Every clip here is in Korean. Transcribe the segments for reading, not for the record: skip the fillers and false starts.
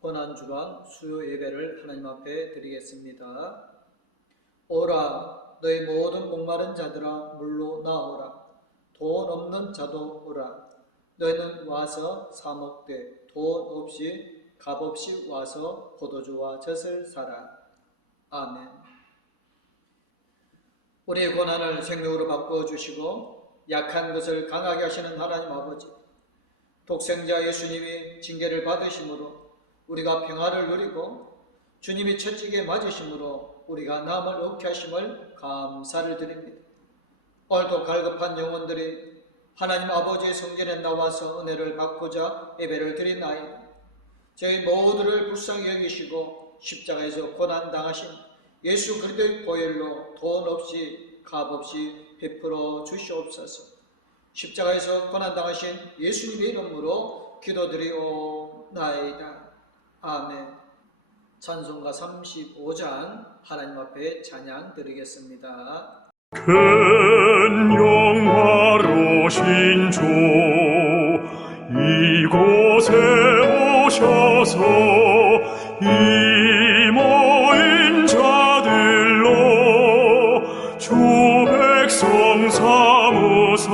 고난주간 수요 예배를 하나님 앞에 드리겠습니다. 오라 너희 모든 목마른 자들아 물로 나오라. 돈 없는 자도 오라. 너희는 와서 사 먹되 돈 없이 값 없이 와서 포도주와 젖을 사라. 아멘. 우리의 고난을 생명으로 바꾸어 주시고 약한 것을 강하게 하시는 하나님 아버지, 독생자 예수님이 징계를 받으심으로 우리가 평화를 누리고 주님이 채찍에 맞으심으로 우리가 남을 얻게 하심을 감사를 드립니다. 오늘도 갈급한 영혼들이 하나님 아버지의 성전에 나와서 은혜를 받고자 예배를 드리나이다. 저희 모두를 불쌍히 여기시고 십자가에서 고난당하신 예수 그리스도의 보혈로 돈 없이 값 없이 베풀어 주시옵소서. 십자가에서 고난당하신 예수님의 이름으로 기도드리오나이다. 아멘. 찬송가 35장 하나님 앞에 찬양 드리겠습니다. 큰 영화로신 주 이곳에 오셔서 이 모인 자들로 주 백성 삼으사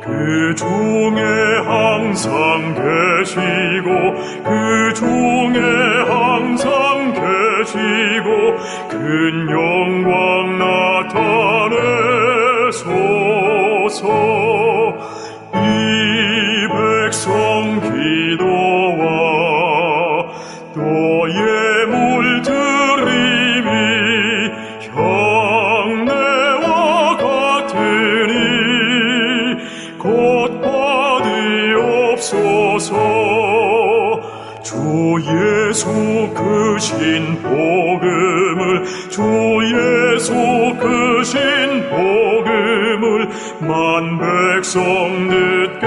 그 중에 항상 계시고 그 중에 항상 계시고 큰 영광 나타내소서. 이 백성 기도와 또 예물 드림이 향내와 같으니 곧 받으옵소서. 주 예수 크신 복음을 주 예수 크신 복음을 만 백성 듣게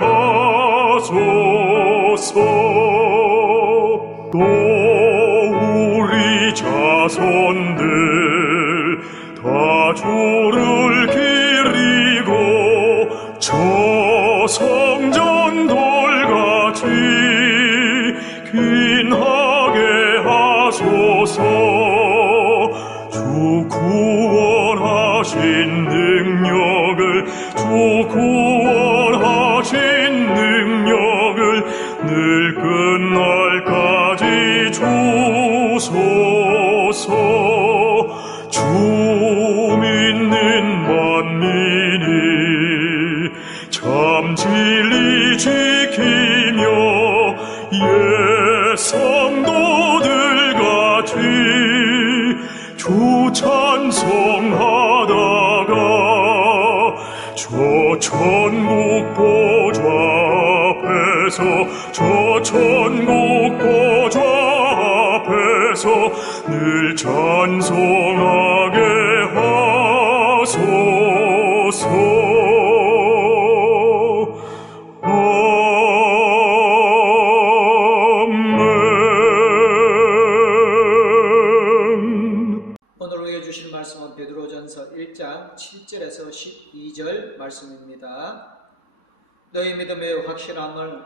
하소서. 또 우리 자손들 다 주를 기리고 저 성전 돌같이 귀하게 하소서. 주 구원하신 능력을 주 구원하신 능력을 늘 끝날까지 주소서. 주 믿는 만민이 참 진리 지키며 성도들같이 주 찬송하다가 저 천국 보좌 앞에서 저 천국 보좌 앞에서 늘 찬송하게 하소서. 베드로전서 1장 7절에서 12절 말씀입니다. 너희 믿음의 확실함을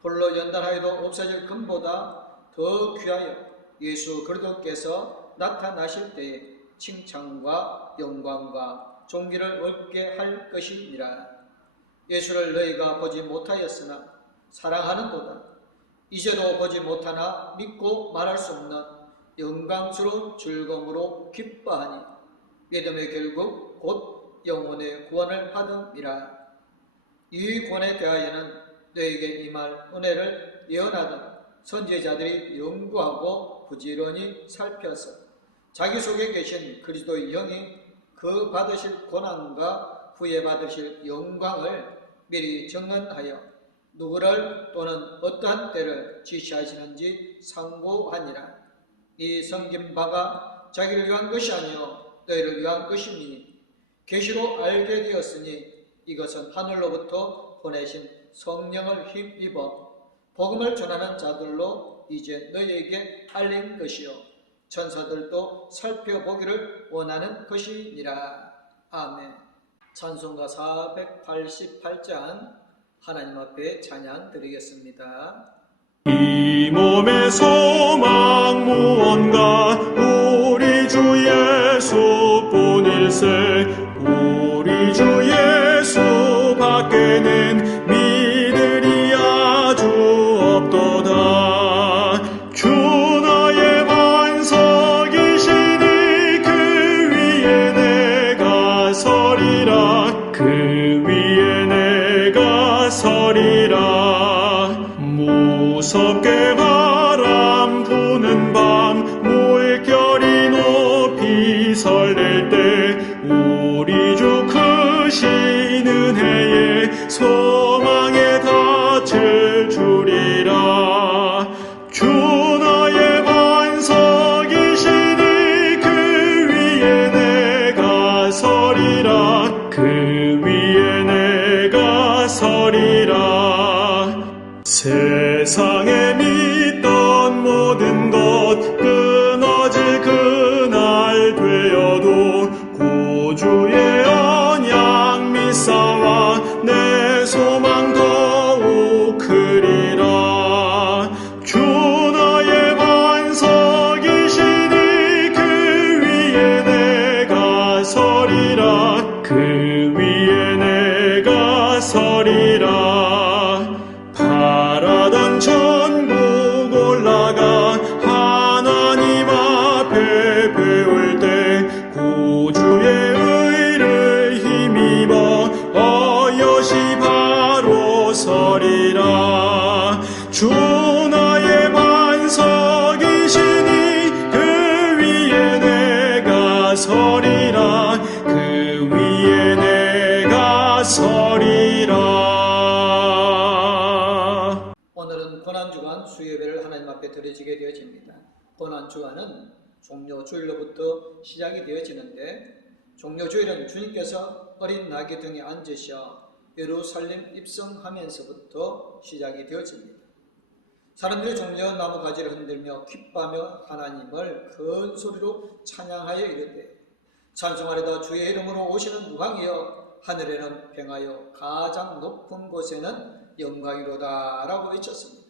불로 연단하여도 없어질 금보다 더 귀하여 예수 그리스도께서 나타나실 때에 칭찬과 영광과 존귀를 얻게 할 것이니라. 예수를 너희가 보지 못하였으나 사랑하는도다. 이제도 보지 못하나 믿고 말할 수 없는 영광스러운 즐거움으로 기뻐하니 믿음의 결국 곧 영혼의 구원을 받음이라. 이 구원에 대하여는 너에게 임할 은혜를 예언하던 선지자들이 연구하고 부지런히 살펴서 자기 속에 계신 그리스도의 영이 그 받으실 고난과 후에 받으실 영광을 미리 정언하여 누구를 또는 어떠한 때를 지시하시는지 상고하니라. 이 섬긴 바가 자기를 위한 것이 아니요 너희를 위한 것이니 계시로 알게 되었으니 이것은 하늘로부터 보내신 성령을 힘입어 복음을 전하는 자들로 이제 너희에게 알린 것이요 천사들도 살펴보기를 원하는 것이니라. 아멘. 찬송가 488장 하나님 앞에 찬양 드리겠습니다. 이 몸의 소망 무언가 우리 주 예수뿐일세. 우리 주 예수 밖에는 믿으리 아주 없도다. 주 나의 반석이시니 그 위에 내가 서리라. 그 위에 내가 서리라. 무섭게 바람 부는 밤 물결이 높이 설렐 때 우리 주 크신 은혜에 소망에 닿을 주리라. 주 나의 반석이시니 그 위에 내가 서리라. 그 위에 내가 서리라. 세상에 믿던 모든 것 끊어질 그날 되어도 구주의 언약 믿사와 내 소망 더욱 크리라. 주 나의 반석이시니 그 위에 내가 서리라. 그 위에 내가 서리라. 바라던 천국 올라가 하나님 앞에 배울 때 구주의 의를 힘입어 어여시 바로 서리라. 주 나의 반석이시니 그 위에 내가 서리라. 그 위에 내가 서리라. 오늘은 고난주간 수요예배를 하나님 앞에 드려지게 되어집니다. 고난주간은 종료주일로부터 시작이 되어지는데 종료주일은 주님께서 어린 나귀 등에 앉으셔 예루살렘 입성하면서부터 시작이 되어집니다. 사람들이 종려 나무 가지를 흔들며 기뻐하며 하나님을 큰 소리로 찬양하여 이르되 찬송하리다 주의 이름으로 오시는 무광이여 하늘에는 평하여 가장 높은 곳에는 영광이로다 라고 외쳤습니다.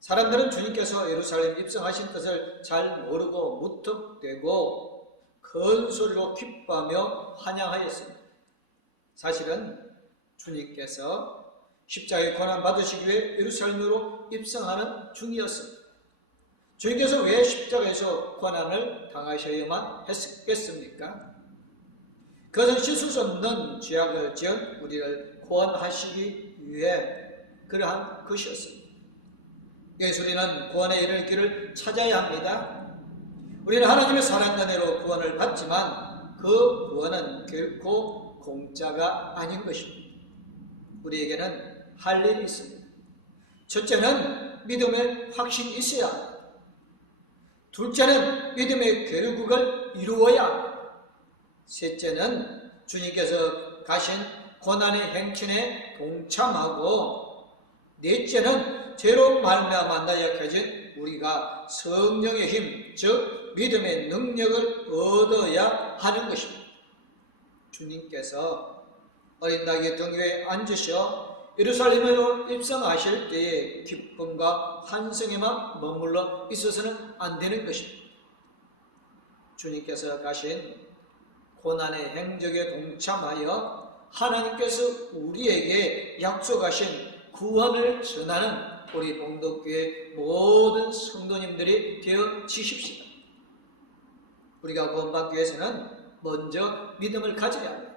사람들은 주님께서 예루살렘 입성하신 뜻을 잘 모르고 무턱대고 큰 소리로 기뻐하며 환영하였습니다. 사실은 주님께서 십자가에 고난 받으시기 위해 예루살렘으로 입성하는 중이었습니다. 주님께서 왜 십자가에서 고난을 당하셔야만 했겠습니까? 그것은 씻을 수 없는 죄악을 지은 우리를 구원하시기 위해 그러한 것이었습니다. 예수님은 구원에 이를 길을 찾아야 합니다. 우리는 하나님의 사랑 은혜로 구원을 받지만 그 구원은 결코 공짜가 아닌 것입니다. 우리에게는 할 일이 있습니다. 첫째는 믿음의 확신이 있어야 합니다. 둘째는 믿음의 결국을 이루어야 합니다. 셋째는 주님께서 가신 고난의 행진에 동참하고, 넷째는 죄로 말미암아 나약해진 우리가 성령의 힘, 즉 믿음의 능력을 얻어야 하는 것입니다. 주님께서 어린 나귀 등 위에 앉으셔 예루살렘으로 입성하실 때에 기쁨과 환성에만 머물러 있어서는 안 되는 것입니다. 주님께서 가신 고난의 행적에 동참하여 하나님께서 우리에게 약속하신 구원을 전하는 우리 봉독교회 모든 성도님들이 되어지십시다. 우리가 구원받기 위해서는 먼저 믿음을 가져야 합니다.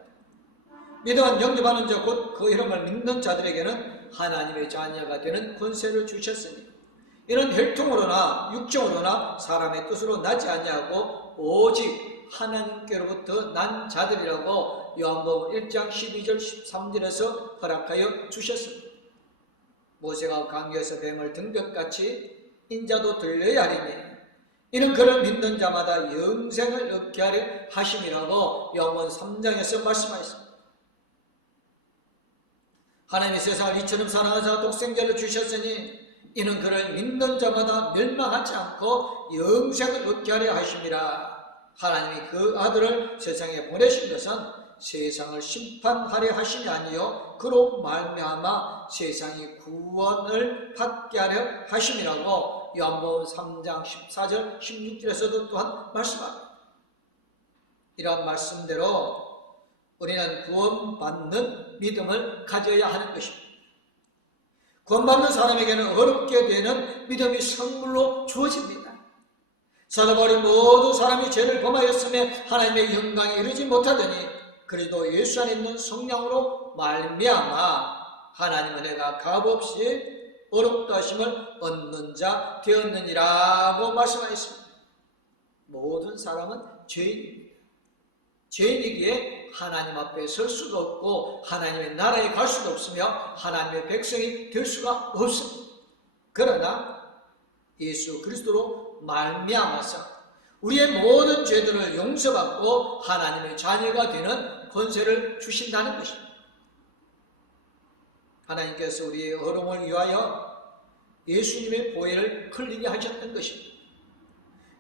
믿음은 영접하는 자 곧 그 이름을 믿는 자들에게는 하나님의 자녀가 되는 권세를 주셨으니 이는 혈통으로나 육정으로나 사람의 뜻으로 나지 아니하고 오직 하나님께로부터 난 자들이라고 요한복음 1장 12절 13절에서 허락하여 주셨습니다. 모세가 강에서 뱀을 든 것 같이 인자도 들려야 하리니 이는 그를 믿는 자마다 영생을 얻게 하려 하심이라고 요한복음 3장에서 말씀하셨습니다. 하나님이 세상을 이처럼 사랑하사 독생자를 주셨으니 이는 그를 믿는 자마다 멸망하지 않고 영생을 얻게 하려 하심이라. 하나님이 그 아들을 세상에 보내신 것은 세상을 심판하려 하심이 아니요 그로 말미암아 세상이 구원을 받게 하려 하심이라고 요한복음 3장 14절 16절에서도 또한 말씀합니다. 이러한 말씀대로 우리는 구원받는 믿음을 가져야 하는 것입니다. 구원받는 사람에게는 어렵게 되는 믿음이 선물로 주어집니다. 살아버린 모든 사람이 죄를 범하였으며 하나님의 영광에 이르지 못하더니 그리스도 예수 안에 있는 성령으로 말미암아 하나님의 은혜가 값없이 어렵다 하심을 얻는 자 되었느니라고 말씀하셨습니다. 모든 사람은 죄인입니다. 죄인이기에 하나님 앞에 설 수도 없고 하나님의 나라에 갈 수도 없으며 하나님의 백성이 될 수가 없습니다. 그러나 예수 그리스도로 말미암아서 우리의 모든 죄들을 용서받고 하나님의 자녀가 되는 권세를 주신다는 것입니다. 하나님께서 우리의 어려움을 위하여 예수님의 보혈을 흘리게 하셨던 것입니다.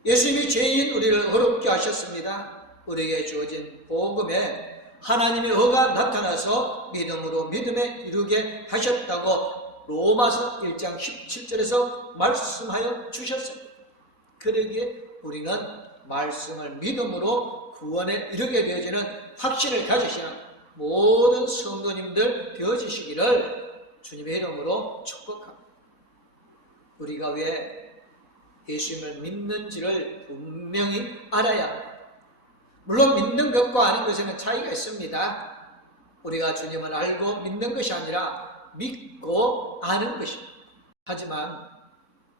예수님이 죄인 우리를 어렵게 하셨습니다. 우리에게 주어진 복음에 하나님의 의가 나타나서 믿음으로 믿음에 이르게 하셨다고 로마서 1장 17절에서 말씀하여 주셨습니다. 그러기에 우리는 말씀을 믿음으로 구원에 이르게 되어지는 확신을 가지시는 모든 성도님들 되어지시기를 주님의 이름으로 축복합니다. 우리가 왜 예수님을 믿는지를 분명히 알아야 합니다. 물론 믿는 것과 아는 것에는 차이가 있습니다. 우리가 주님을 알고 믿는 것이 아니라 믿고 아는 것입니다. 하지만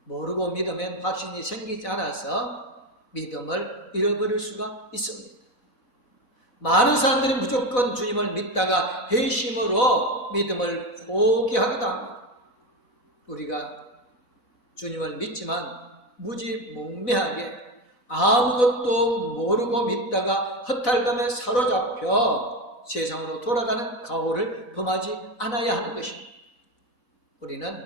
모르고 믿으면 확신이 생기지 않아서 믿음을 잃어버릴 수가 있습니다. 많은 사람들이 무조건 주님을 믿다가 회심으로 믿음을 포기하기도 합니다. 우리가 주님을 믿지만 무지몽매하게 아무것도 모르고 믿다가 허탈감에 사로잡혀 세상으로 돌아가는 가오를 범하지 않아야 하는 것입니다. 우리는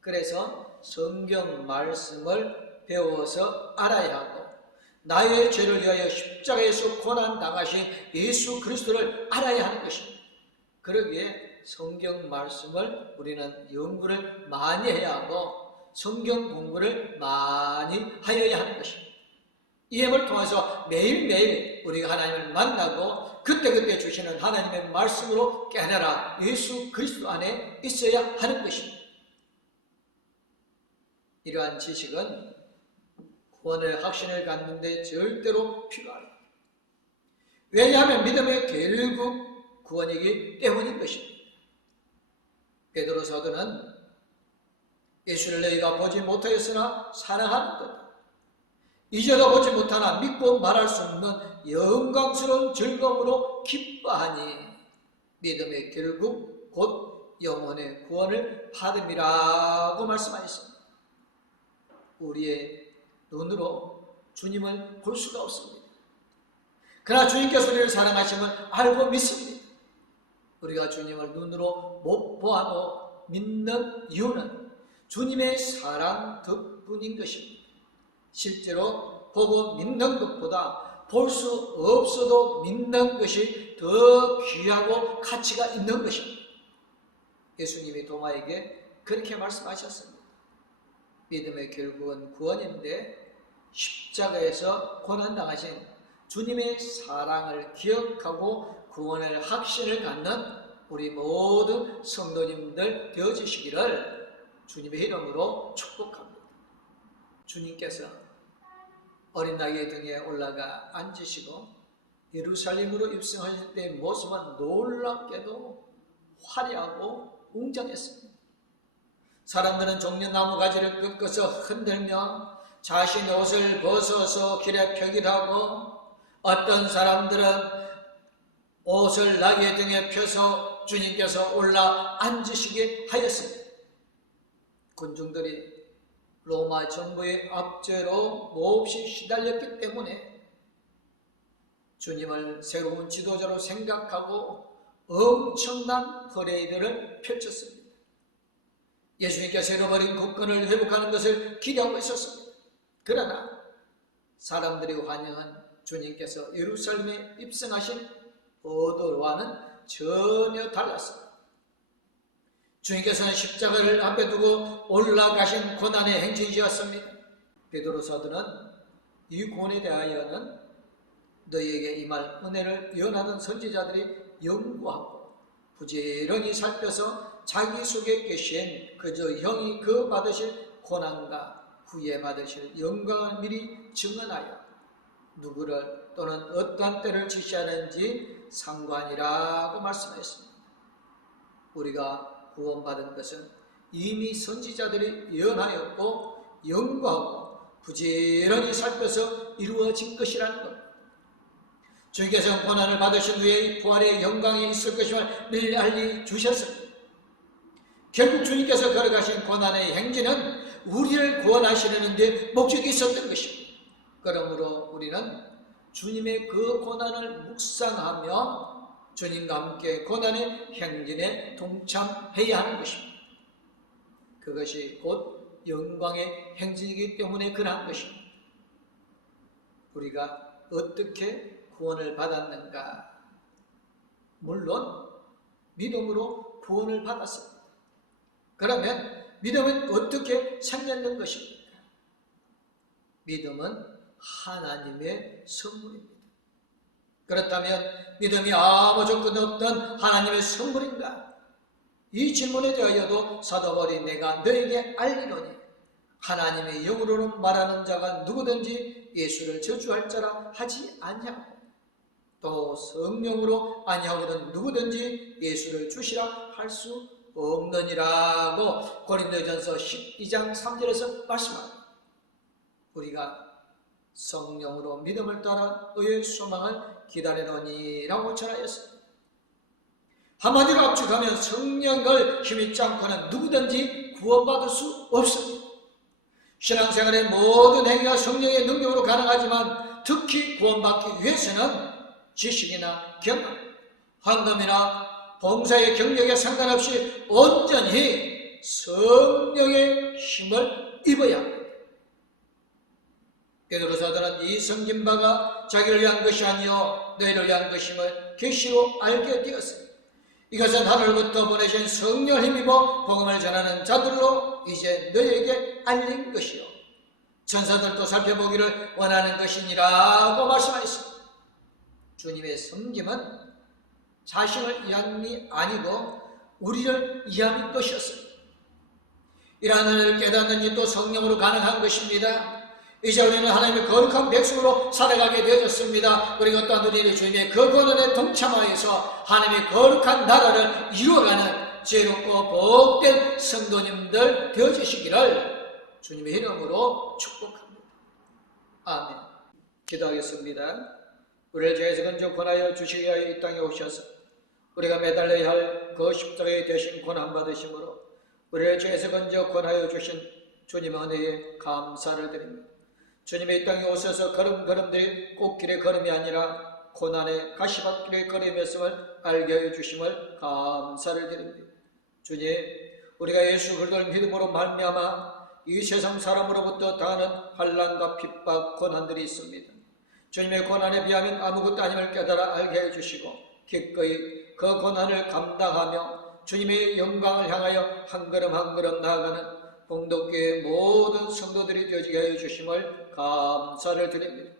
그래서 성경 말씀을 배워서 알아야 하고 나의 죄를 위하여 십자가에서 고난당하신 예수 그리스도를 알아야 하는 것입니다. 그러기에 성경 말씀을 우리는 연구를 많이 해야 하고 성경 공부를 많이 하여야 하는 것입니다. 이 힘을 통해서 매일매일 우리가 하나님을 만나고 그때그때 주시는 하나님의 말씀으로 깨달아 예수 그리스도 안에 있어야 하는 것입니다. 이러한 지식은 구원의 확신을 갖는 데 절대로 필요합니다. 왜냐하면 믿음의 결국 구원이기 때문인 것입니다. 베드로 사도는 예수를 너희가 보지 못하였으나 사랑하는 것 이제도 보지 못하나 믿고 말할 수 없는 영광스러운 즐거움으로 기뻐하니 믿음의 결국 곧 영혼의 구원을 받음이라고 말씀하셨습니다. 우리의 눈으로 주님을 볼 수가 없습니다. 그러나 주님께서 우리를 사랑하심을 알고 믿습니다. 우리가 주님을 눈으로 못 보아도 믿는 이유는 주님의 사랑 덕분인 것입니다. 실제로 보고 믿는 것보다 볼 수 없어도 믿는 것이 더 귀하고 가치가 있는 것입니다. 예수님이 도마에게 그렇게 말씀하셨습니다. 믿음의 결국은 구원인데 십자가에서 고난당하신 주님의 사랑을 기억하고 구원의 확신을 갖는 우리 모든 성도님들 되어주시기를 주님의 이름으로 축복합니다. 주님께서 어린 나귀의 등에 올라가 앉으시고 예루살렘으로 입성하실 때의 모습은 놀랍게도 화려하고 웅장했습니다. 사람들은 종려나무 가지를 꺾어서 흔들며 자신의 옷을 벗어서 길에 펴기도 하고 어떤 사람들은 옷을 나귀의 등에 펴서 주님께서 올라 앉으시게 하였습니다. 군중들이 로마 정부의 압제로 몹시 시달렸기 때문에 주님을 새로운 지도자로 생각하고 엄청난 퍼레이드를 펼쳤습니다. 예수님께서 잃어버린 국권을 회복하는 것을 기대하고 있었습니다. 그러나 사람들이 환영한 주님께서 예루살렘에 입성하신 의도와는 전혀 달랐습니다. 주님께서는 십자가를 앞에 두고 올라가신 고난의 행진이었습니다. 베드로 사도는 이 구원에 대하여는 너희에게 임할 은혜를 예언하던 선지자들이 연구하고 부지런히 살펴서 자기 속에 계신 그저 형이 그 받으실 고난과 후에 받으실 영광을 미리 증언하여 누구를 또는 어떠한 때를 지시하는지 상관이라고 말씀하였습니다. 우리가 구원받은 것은 이미 선지자들이 예언하였고 연구하고 부지런히 살펴서 이루어진 것이라는 것. 주님께서는 고난을 받으신 후에 부활의 영광이 있을 것임을 늘 알려주셨습니다. 결국 주님께서 걸어가신 고난의 행진은 우리를 구원하시려는 데 목적이 있었던 것입니다. 그러므로 우리는 주님의 그 고난을 묵상하며 주님과 함께 고난의 행진에 동참해야 하는 것입니다. 그것이 곧 영광의 행진이기 때문에 그러한 것입니다. 우리가 어떻게 구원을 받았는가? 물론 믿음으로 구원을 받았습니다. 그러면 믿음은 어떻게 생겼는 것입니까? 믿음은 하나님의 선물입니다. 그렇다면 믿음이 아무 조건 없던 하나님의 선물인가? 이 질문에 대하여도 사도 바울이 내가 너에게 알리노니 하나님의 영으로는 말하는 자가 누구든지 예수를 저주할 자라 하지 아니하고 또 성령으로 아니하거든 누구든지 예수를 주시라 할 수 없느니라고 고린도전서 12장 3절에서 말씀합니다. 우리가 성령으로 믿음을 따라 의의 소망을 기다리노니라고 전하였습니다. 한마디로 압축하면 성령을 힘입지 않고는 누구든지 구원받을 수 없습니다. 신앙생활의 모든 행위가 성령의 능력으로 가능하지만 특히 구원받기 위해서는 지식이나 경험, 황금이나 봉사의 경력에 상관없이 온전히 성령의 힘을 입어야 합니다. 베드로 사도는 이 섬긴 바가 자기를 위한 것이 아니요 너희를 위한 것임을 계시로 알게 되었습니다. 이것은 하늘부터 보내신 성령을 힘입어 복음을 전하는 자들로 이제 너희에게 알린 것이요 천사들도 살펴보기를 원하는 것이니라고 말씀하셨습니다. 주님의 섬김은 자신을 위함이 아니고 우리를 위함인 것이었습니다. 이러한 은혜를 깨닫는 일도 성령으로 가능한 것입니다. 이제 우리는 하나님의 거룩한 백성으로 살아가게 되어졌습니다. 그리고 또한 우리는 주님의 그 권한에 동참하여서 하나님의 거룩한 나라를 이루어가는 지혜롭고 복된 성도님들 되어주시기를 주님의 이름으로 축복합니다. 아멘. 기도하겠습니다. 우리를 죄에서 건져권하여 주시기 위하여 이 땅에 오셔서 우리가 매달려야 할 그 십자가에 대신 고난받으심으로 우리를 죄에서 건져권하여 주신 주님의 은혜에 감사를 드립니다. 주님의 이 땅에 오셔서 걸음걸음들이 꽃길의 걸음이 아니라 고난의 가시밭길의 걸음이었음을 알게 하여 주심을 감사를 드립니다. 주님, 우리가 예수 그리스도를 믿음으로 말미암아 이 세상 사람으로부터 당하는 환난과 핍박, 고난들이 있습니다. 주님의 고난에 비하면 아무것도 아님을 깨달아 알게 해주시고 기꺼이 그 고난을 감당하며 주님의 영광을 향하여 한 걸음 한 걸음 나아가는 봉독교회 모든 성도들이 되어지게 하여 주심을 감사를 드립니다.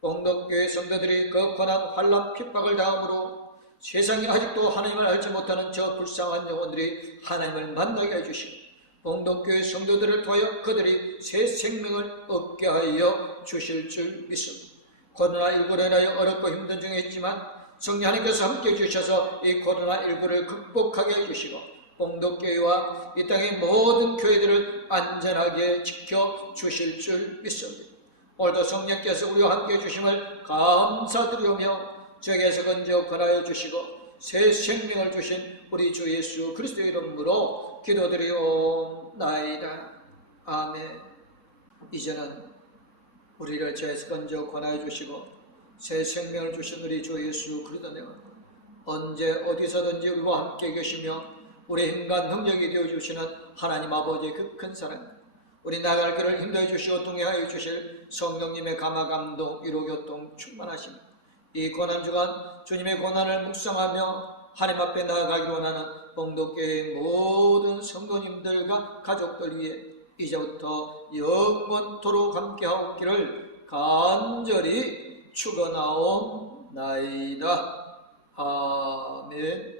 봉독교회 성도들이 그 고난, 환난, 핍박을 당함으로 세상이 아직도 하나님을 알지 못하는 저 불쌍한 영혼들이 하나님을 만나게 해주시고 봉독교회 성도들을 통하여 그들이 새 생명을 얻게 하여 주실 줄 믿습니다. 코로나19로 인하여 어렵고 힘든 중에 있지만 성령 하나님께서 함께 해주셔서 이 코로나19를 극복하게 해주시고 봉독교회와 이 땅의 모든 교회들을 안전하게 지켜주실 줄 믿습니다. 오늘도 성령께서 우리와 함께 해주심을 감사드리며 저에게서 건져 권하여 주시고 새 생명을 주신 우리 주 예수 그리스도의 이름으로 기도드리옵나이다. 아멘. 이제는 우리를 죄에서 건져 권하여 주시고 새 생명을 주신 우리 주 예수 그리스도는 언제 어디서든지 우리와 함께 계시며 우리 힘과 능력이 되어주시는 하나님 아버지의 그 큰 사랑, 우리 나갈 길을 인도해 주시고 동행하여 주실 성령님의 감화 감동 위로 교통 충만하십니다. 이 고난주간 주님의 고난을 묵상하며 하나님 앞에 나아가기로 원하는 봉독교회의 모든 성도님들과 가족들 위해 이제부터 영원토록 함께하옵기를 간절히 축원하옵나이다. 아멘.